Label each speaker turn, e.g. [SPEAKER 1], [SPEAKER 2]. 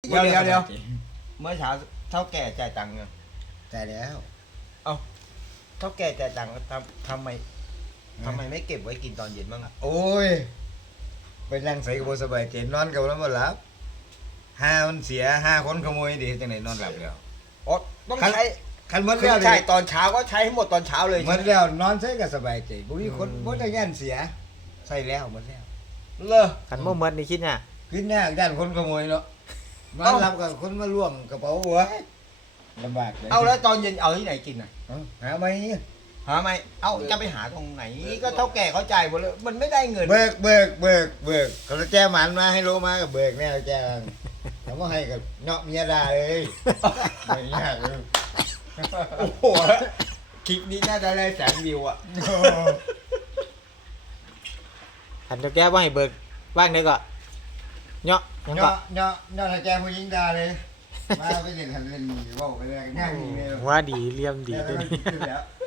[SPEAKER 1] เดี๋ยวเมื่อเช้าเท่าแก่จ่ายตังค์เนี่ย
[SPEAKER 2] แต่แล้ว
[SPEAKER 1] เท่าแก่จ่ายตังค์ทำไมไม่เก็บไว้กินตอนเย็นบ้างอะ
[SPEAKER 2] โอ้ยไปนั่งใส่กระโปรงสบายเจนนอนกับแล้วมาหลับห้ามันเสีย5 คนขโมยดิจังไหนนอนหลับแล้ว
[SPEAKER 1] อ๋อต้องใช้
[SPEAKER 2] คันหมด
[SPEAKER 1] คือ
[SPEAKER 2] แล้ว
[SPEAKER 1] ใช่ตอนเช้าก็ใช้ให้หมดตอนเช้าเลย
[SPEAKER 2] หมดแล้วนอนใส่ก็สบายใจบ่มีคนบ่ได้ยันเสียใส่แล้วหมดแล้ว
[SPEAKER 1] เลอ
[SPEAKER 3] ขันโมเมิดนี่คิดเนี่ย
[SPEAKER 2] ขึ้นยากด้านคนขโมยเนาะมาหลับกับคนมาล่วงกระเป๋าหัวลำบากเลย
[SPEAKER 1] เอาแล้วตอนเย็นเอาที่ไหนกินอ่ะ
[SPEAKER 2] หาไหม
[SPEAKER 1] หาไหมเอาจะไปหาตรงไหนก็เท่าแก่เขาจ่ายหมดเลยมันไม่ได้เงิน
[SPEAKER 2] เบิกเขาจะแจ้หมันมาให้โลมากับเบิกแน่แจ้เขามาให้กับเนาะเมียด่าเลยไม่ยากเลย
[SPEAKER 1] โอ้โหคลิปนี้น่าจะได้100,000 วิวอ่ะ
[SPEAKER 3] ขันจะแก้ว่าให้เบิกว่างได้ก็เนาะยังก็
[SPEAKER 2] เนาะถ้าแจ้ผู้หญิงด่าเลยมาไปเล่นหันเล่นนี่เว้าไปเลยง่ายนี่เลย
[SPEAKER 3] ว่าดีเลี่ยมดี
[SPEAKER 2] แต่
[SPEAKER 3] ด้วย
[SPEAKER 2] มัน
[SPEAKER 3] นี่
[SPEAKER 2] ขึ้นแล้ว